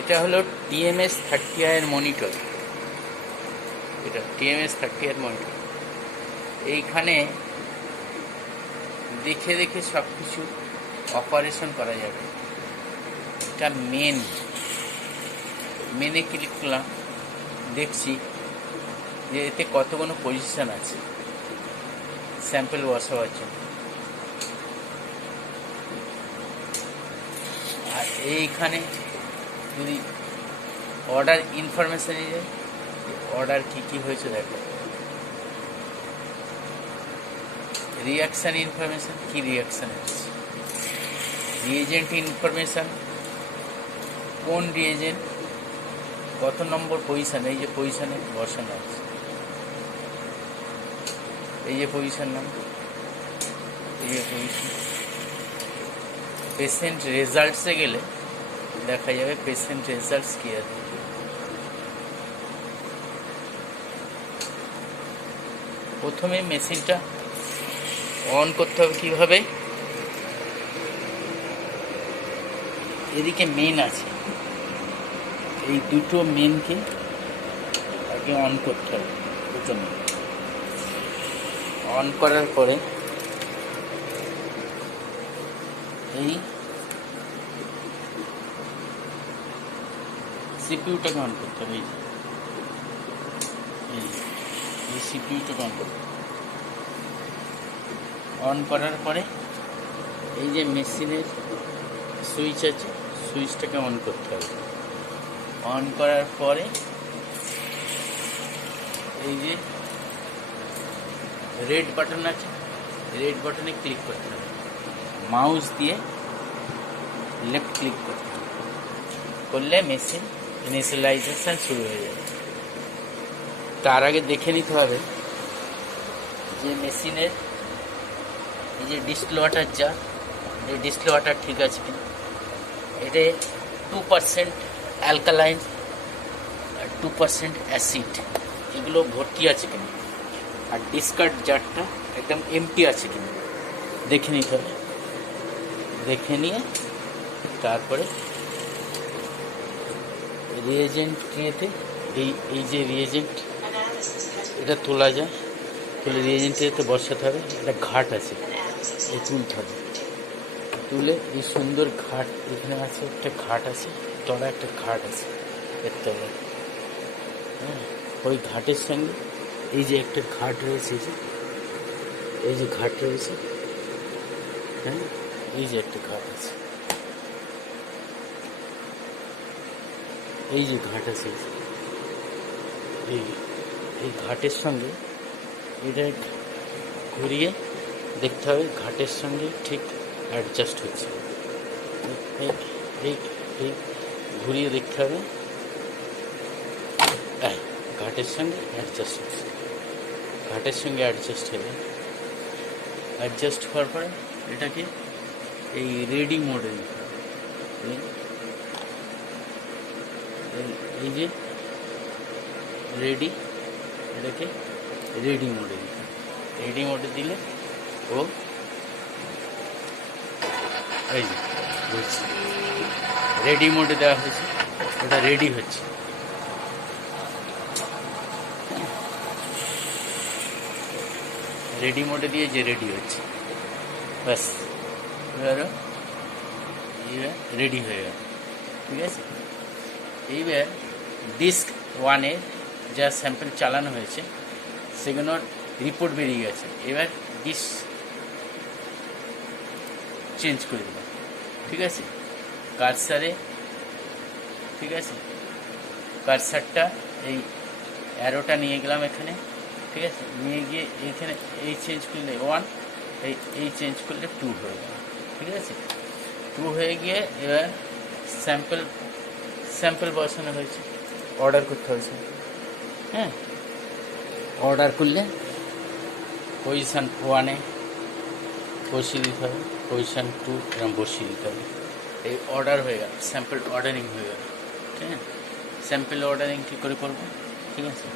এটা হলো TMS-30i এর মনিটর। এটা TMS-30i এর মনিটর। এইখানে দেখে দেখে সব কিছু অপারেশন করা যাবে। এটা মেনে ক্লিক করলাম, দেখছি যে এতে কতগুলো পজিশন আছে স্যাম্পল বসাবার জন্য। আর এইখানে যদি অর্ডার ইনফরমেশানে যায়, অর্ডার কী হয়েছে দেখো। রিয়াকশান ইনফরমেশান, কী রিয়াকশান হচ্ছে। রিয়েজেন্ট ইনফরমেশান, কোন রিয়েজেন্ট কত নম্বর পজিশান, এই যে পজিশানে বসানো আছে, এই যে পজিশান নাম্বার, এই যে পজিশান। পেশেন্ট রেজাল্টসে গেলে দেখা যাবে পেশেন্ট রেজাল্টস কী আছে। প্রথমে মেশিনটা অন করতে হবে কীভাবে, এদিকে মেন আছে, এই দুটো মেনকে আগে অন করতে হবে। প্রথমে অন করার পরে এই সিপিইউটাকে অন করতে হবে। এই সিপিইউটাকে অন করতে হবে। অন করার পরে এই যে মেশিনের সুইচ আছে, সুইচটাকে অন করতে হবে। অন করার পরে এই যে রেড বাটন আছে, রেড বাটনে ক্লিক করতে হবে। মাউস দিয়ে লেফট ক্লিক করতে হবে, করলে মেশিন ইনিশিয়ালাইজেশন শুরু হয়ে যাবে। তার আগে দেখে নিতে হবে যে মেশিনের এই যে ডিস্টিল ওয়াটার জার, এই ডিস্টিল ওয়াটার ঠিক আছে কিনা। এতে 2% অ্যালকালাইন আর 2% অ্যাসিড এগুলো ভর্তি আছে কিনা, আর ডিসকার্ড জারটা একদম এমটি আছে কিনা দেখে নিতে হবে। দেখে নিয়ে তারপরে রিয়েজেন্ট ট্রেতে এই যে রিয়েজেন্ট এটা তোলা যায়, তুলে রিয়েজেন্ট ট্রেতে বসাতে হবে। একটা ঘাট আছে, এই তুলতে হবে। তুলে এই সুন্দর ঘাট, এখানে আছে একটা ঘাট আছে, তলা একটা ঘাট আছে এর তলায়। হ্যাঁ, ওই ঘাটের সঙ্গে এই যে একটা ঘাট রয়েছে, এই যে ঘাট রয়েছে, হ্যাঁ এই যে একটা ঘাট আছে, এই যে ঘাট আছে, এই ঘাটের সঙ্গে এটা ঘুরিয়ে দেখতে হবে ঘাটের সঙ্গে ঠিক অ্যাডজাস্ট হচ্ছে। এই ঘুরিয়ে দেখতে হবে ঘাটের সঙ্গে অ্যাডজাস্ট হচ্ছে। ঘাটের সঙ্গে অ্যাডজাস্ট হয়ে যায়। অ্যাডজাস্ট হওয়ার পরে এটাকে এই রেডি মোডে দিতে হবে। এই যে রেডি, এটাকে রেডি মোডে দিতে হবে। রেডি মোডে দিলে ও এই যে বলছি রেডি মোডে দেওয়া হয়েছে, ওটা রেডি হচ্ছে। রেডি মোডে দিয়ে যে রেডি হচ্ছে, ব্যাস এবার রেডি হয়ে গেল। ঠিক আছে, এইবার ডিস্ক 1-এর যা স্যাম্পল চালানো হয়েছে সেগুলোর রিপোর্ট বেরিয়ে গেছে। এবার ডিস্ক চেঞ্জ করে দিলাম। ঠিক আছে, কার্সারে, ঠিক আছে, কার্সারটা এই অ্যারোটা নিয়ে গেলাম এখানে। ঠিক আছে, নিয়ে গিয়ে এইখানে এই চেঞ্জ করলে 1, এই চেঞ্জ করলে 2 হয়ে গেল। ঠিক আছে, 2 হয়ে গিয়ে এবার স্যাম্পল বসানো হয়েছে, অর্ডার করতে হয়েছে। হ্যাঁ, অর্ডার করলে পজিশান 1-এ বসিয়ে দিতে হবে, পজিশান 2 এরকম বসিয়ে দিতে হবে। এই অর্ডার হয়ে গেল, স্যাম্পল অর্ডারিং হয়ে গেল। ঠিক আছে, স্যাম্পল অর্ডারিং কী করে করবো? ঠিক আছে,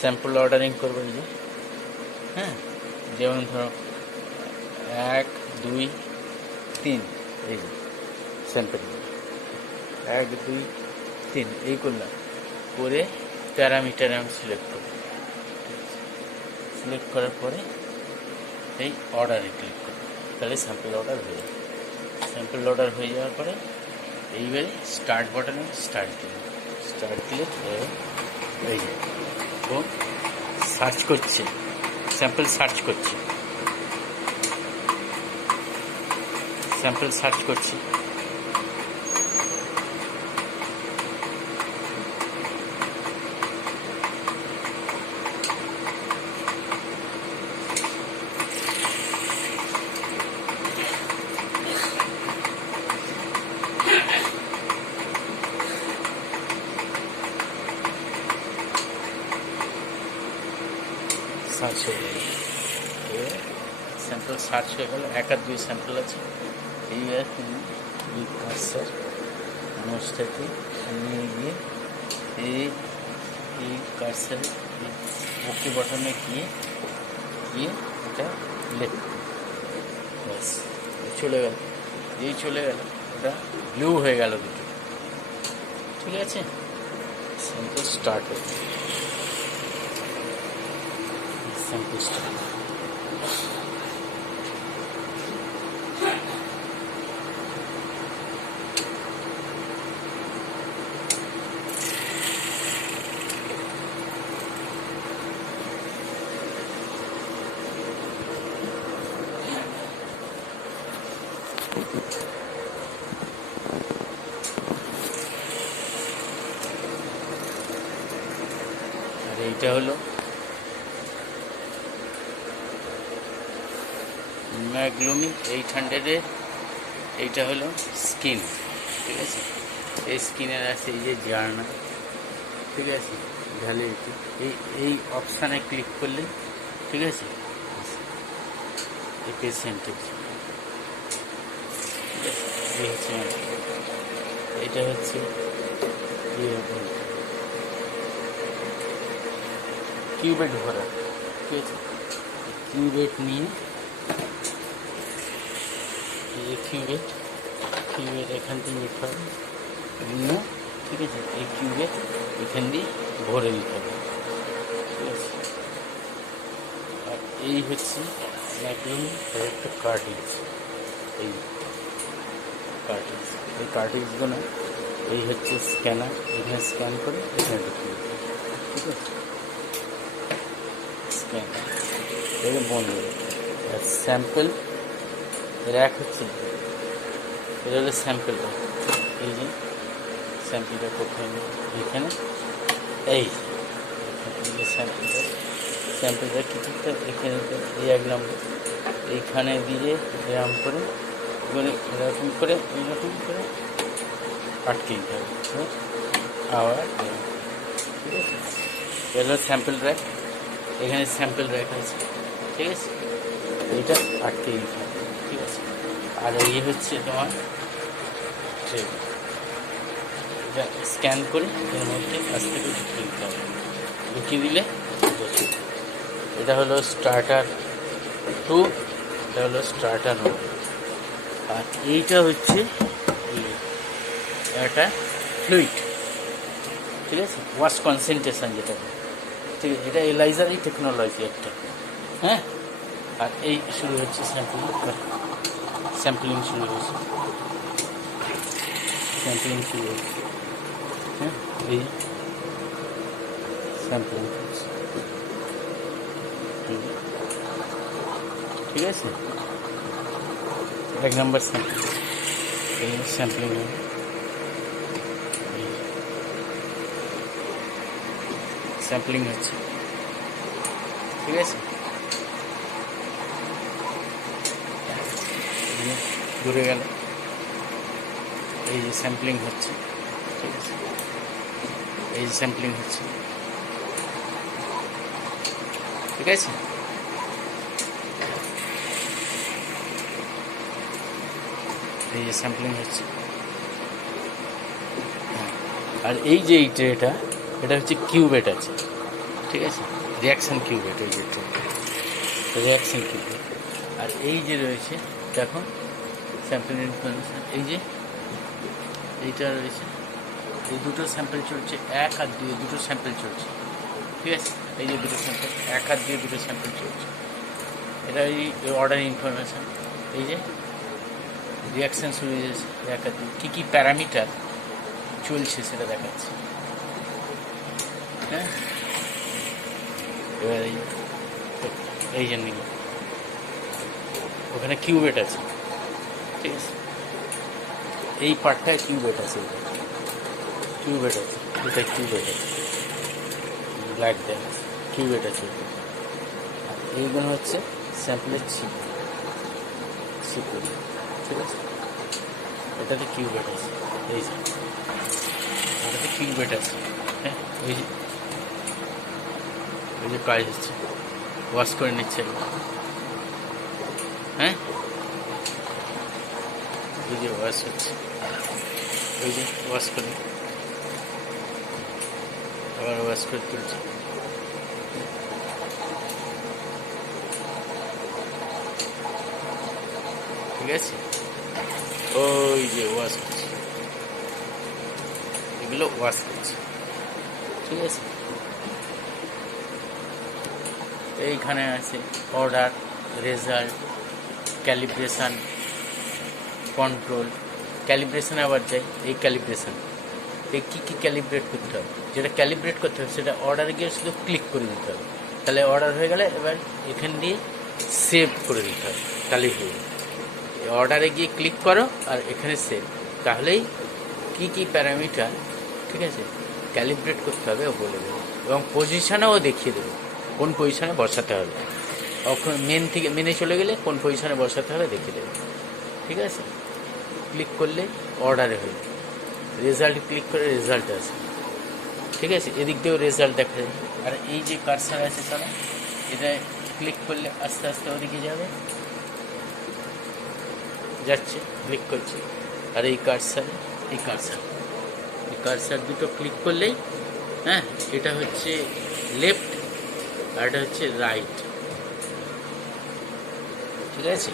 স্যাম্পল অর্ডারিং করবো এই যে, হ্যাঁ, যেমন ধরো 1, 2, 3, এই যে স্যাম্পল 1, 2, 3 এই করলাম, করে প্যারামিটার আমি সিলেক্ট করব। সিলেক্ট করার পরে এই অর্ডারে ক্লিক করব, তাহলে স্যাম্পল অর্ডার হয়ে যাবে। স্যাম্পল অর্ডার হয়ে যাওয়ার পরে এইবারে স্টার্ট বাটনে স্টার্ট দিলাম, স্টার্ট দিলে এই যে ও সার্চ করছে, স্যাম্পল সার্চ করছে, স্যাম্পল সার্চ করছে। সার্চ হয়ে গেল, স্যাম্পল সার্চ হয়ে গেল, 1 আর 2 স্যাম্পল আছে। এইবার তুমি এই কার্সার মাউসটাকে নিয়ে গিয়ে এই কার্সারে ওকে বাটনে গিয়ে এটা লেফট, ব্যাস চলে গেল। এই চলে গেল, ওটা ব্লু হয়ে গেল দুটো, ঠিক আছে। স্যাম্পল স্টার্ট হয়ে গেল, স্যাম্পল স্টার্ট। আর এইটা হলো ম্যাগলুমি 800-এর, এইটা হলো স্কিন, ঠিক আছে। এই স্কিনের আছে এই যে জার্না, ঠিক আছে, ভ্যালিডিটি, এই অপশানে ক্লিক করলে, ঠিক আছে, এই পেসেন্টেজ, এই হচ্ছে এটা হচ্ছে কিউবেট ভরা, ঠিক আছে। কিউবেট নিয়ে এই কিউবেট এখান থেকে নিতে হবে, নিয়ে, ঠিক আছে, এই কিউবেট এখান দিয়ে ভরে দিতে হবে, ঠিক আছে। আর এই হচ্ছে ম্যাগলুমি একটা কার্টিজ, এই কার্টিজগুলো এই হচ্ছে স্ক্যানার, এখানে স্ক্যান করে এখানে ঢুকিয়ে দিতে হবে, ঠিক আছে। স্ক্যানার এটা বন্ধ হয়ে যাবে। আর স্যাম্পল র্যাক হচ্ছে, এটা হলো স্যাম্পল র্যাক। এই যে স্যাম্পলটা কোথায় নেই, এখানে এই যে স্যাম্পলটা কিছুটা এখানে এই 1 নম্বর এইখানে দিয়ে এরকম করে এরকম করে আটকে দিতে হবে, আবার, ঠিক আছে। এটা স্যাম্পল র্যাক, এখানে স্যাম্পল র্যাক আছে, ঠিক আছে, এইটা আটকে দিতে হবে, ঠিক আছে। আর এই হচ্ছে তোমার ট্রেড, এটা স্ক্যান করে এর মধ্যে আস্তে করে ঢুকিয়ে দিতে হবে, ঢুকিয়ে দিলে এটা হলো স্টার্টার 2, এটা হলো স্টার্টার 1। আর এইটা হচ্ছে একটা ফ্লুইড, ঠিক আছে, ওয়াশ কনসেন্ট্রেশন যেটা, ঠিক আছে। এটা এলাইজারই টেকনোলজি একটা, হ্যাঁ। আর এই শুরু হচ্ছে স্যাম্পলিং শুরু হচ্ছে, হ্যাঁ, এই স্যাম্পলিং, ঠিক আছে। 1 নম্বর স্যাম্পল, এই স্যাম্পলিং হচ্ছে, ঠিক আছে। ঘুরে গেল, এই যে স্যাম্পলিং হচ্ছে, ঠিক আছে, এই যে স্যাম্পলিং হচ্ছে, ঠিক আছে। এই যে স্যাম্পলিং হচ্ছে। আর এই যে এই ট্রেটা, এটা হচ্ছে কিউবেট আছে, ঠিক আছে, রিয়াকশান কিউবেট, এই যে রিয়াকশান কিউবেট। আর এই যে রয়েছে দেখো স্যাম্পল ইনফরমেশন, এই যে এইটা রয়েছে, এই দুটো স্যাম্পল চলছে, 1 আর 2 দুটো স্যাম্পল চলছে, ঠিক আছে। এই যে দুটো স্যাম্পল, 1 আর 2 দুটো স্যাম্পল চলছে। এটা এই অর্ডার ইনফরমেশান, এই যে রিয়াকশান শুরু হয়েছে 1 আর 2, কী কী প্যারামিটার চলছে সেটা দেখাচ্ছে, হ্যাঁ। এবার এই জন্য ওখানে কিউবেট আছে, ঠিক আছে। এই পার্টটায় কিউবেট আছে, কিউবেট আছে, এটা কিউবেট আছে, ব্ল্যাক দেয় কিউবেট আছে। এইগুলো হচ্ছে স্যাম্পলের ছিপগুলো, ঠিক আছে। এটাতে কিউবেট আছে, এই যে এটাতে কিউবেট আছে, হ্যাঁ। ওই যে কাজ হচ্ছে, ওয়াশ করে নিচ্ছে, হ্যাঁ। ওই যে ওয়াশ হচ্ছে, ওই যে ওয়াশ করে আবার ওয়াশ করে তুলছে, ঠিক আছে। ওই যে ওয়াশ করছে, এগুলো ওয়াশ করছে, ঠিক আছে। এইখানে আছে অর্ডার, রেজাল্ট, ক্যালিব্রেশান, কন্ট্রোল। ক্যালিব্রেশান আবার যাই, এই ক্যালিব্রেশান এই কী কী ক্যালিব্রেট করতে হবে, যেটা ক্যালিব্রেট করতে হবে সেটা অর্ডারে গিয়ে শুধু ক্লিক করে দিতে হবে, তাহলে অর্ডার হয়ে গেলে এবার এখান দিয়ে সেভ করে দিতে হবে, তাহলেই হয়ে যাবে। অর্ডারে গিয়ে ক্লিক করো আর এখানে সেভ, তাহলেই কী কী প্যারামিটার, ঠিক আছে, ক্যালিব্রেট করতে হবে ও বলে দেবে, এবং পজিশানেও দেখিয়ে দেবে কোন পজিশানে বসাতে হবে। মেন থেকে মেনে চলে গেলে কোন পজিশানে বসাতে হবে দেখিয়ে দেবে, ঠিক আছে। ক্লিক করলে অর্ডারে হয়ে যাবে, রেজাল্ট ক্লিক করে রেজাল্ট আসে, ঠিক আছে। এদিক দিয়েও রেজাল্ট দেখা যায়। আর এই যে কার্সার আছে তারা, এটা ক্লিক করলে আস্তে আস্তে ওদিকে যাবে, যাচ্ছে, ক্লিক করছে। আর এই কার্সার দুটো ক্লিক করলেই, হ্যাঁ, এটা হচ্ছে লেফট আর এটা হচ্ছে রাইট, ঠিক আছে।